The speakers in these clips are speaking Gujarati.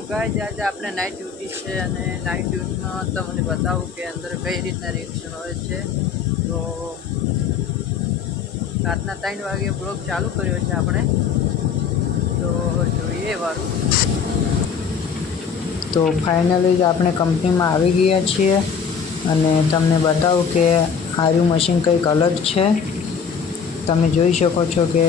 ગાય આજે આપણે નાઇટ ડ્યુટી છે અને નાઇટ ડ્યુટીમાં તમને બતાવું કે અંદર કઈ રીતના રિએક્શન હોય છે. તો રાતના ત્રણ વાગે બ્લોગ ચાલુ કર્યો છે આપણે. તો જોઈએ વારું. તો ફાઇનલી જ આપણે કંપનીમાં આવી ગયા છીએ અને તમને બતાવું કે આર્યું મશીન કંઈક અલગ છે. તમે જોઈ શકો છો કે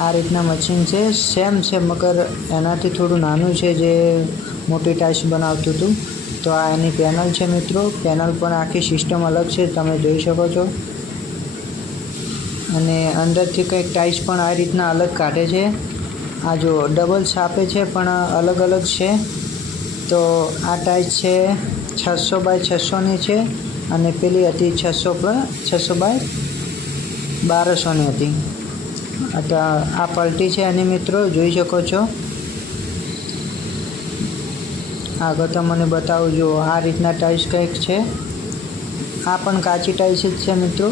આ રીતના મશીન છે. સેમ છે, મગર એનાથી થોડું નાનું છે જે મોટી ટાઇલ્સ બનાવતું હતું. તો આ એની પેનલ છે મિત્રો. પેનલ પણ આખી સિસ્ટમ અલગ છે. તમે જોઈ શકો છો. અને અંદરથી કંઈક ટાઇલ્સ પણ આ રીતના અલગ કાઢે છે. આ જો ડબલ છાપે છે, પણ અલગ અલગ છે. તો આ ટાઇલ્સ છે છસો બાય છસોની છે અને પેલી હતી છસો પર છસો બાય બારસોની હતી. અથવા આ પલટી છે એની મિત્રો, જોઈ શકો છો. આગળ તો મને બતાવું જો આ રીતના ટાઇલ્સ કંઈક છે. આ પણ કાચી ટાઇલ્સ જ છે મિત્રો.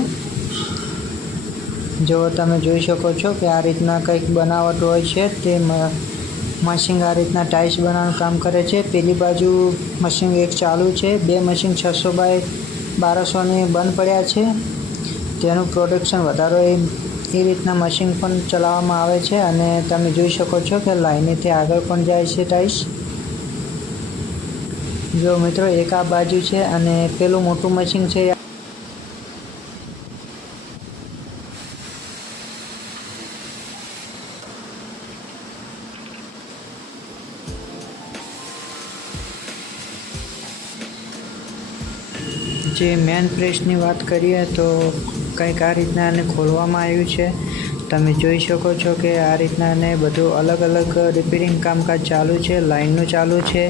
જો તમે જોઈ શકો છો કે આ રીતના કંઈક બનાવટ હોય છે, તે મશીન આ રીતના ટાઇલ્સ બનાવવાનું કામ કરે છે. પેલી બાજુ મશીન એક ચાલુ છે, બે મશીન છસો બાય બારસોની બંધ પડ્યા છે. તેનું પ્રોડક્શન વધારો એ એ રીતના મશીન પણ ચલાવવામાં આવે છે અને તમે જોઈ શકો છો કે લાઈનેથી આગળ પણ જાય છે ટાઈસ જો મિત્રો એક આ બાજુ છે અને પેલું મોટું મશીન છે જે મેન પ્રેસની વાત કરીએ તો કંઈક આ રીતના એને ખોલવામાં આવ્યું છે. તમે જોઈ શકો છો કે આ રીતના એને બધું અલગ અલગ રિપેરિંગ કામકાજ ચાલુ છે લાઇનનું ચાલુ છે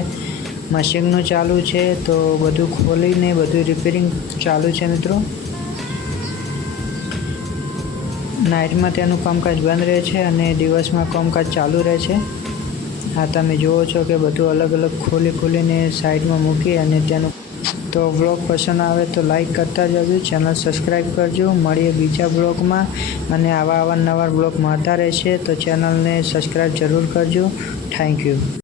મશીનનું ચાલુ છે, તો બધું ખોલીને બધું રિપેરિંગ ચાલુ છે મિત્રો. નાઇટમાં તેનું કામકાજ બંધ રહે છે અને દિવસમાં કામકાજ ચાલુ રહે છે. આ તમે જુઓ છો કે બધું અલગ અલગ ખોલી ખોલીને સાઈડમાં મૂકી અને તેનું તો બ્લોગ પસંદ આવે તો લાઈક કરતા જજો ચેનલ સબસ્ક્રાઈબ કરજો. મળીએ બીજા બ્લોગમાં અને આવા નવા બ્લોગ મળતા રહેશે તો ચેનલને સબસ્ક્રાઈબ જરૂર કરજો. Thank you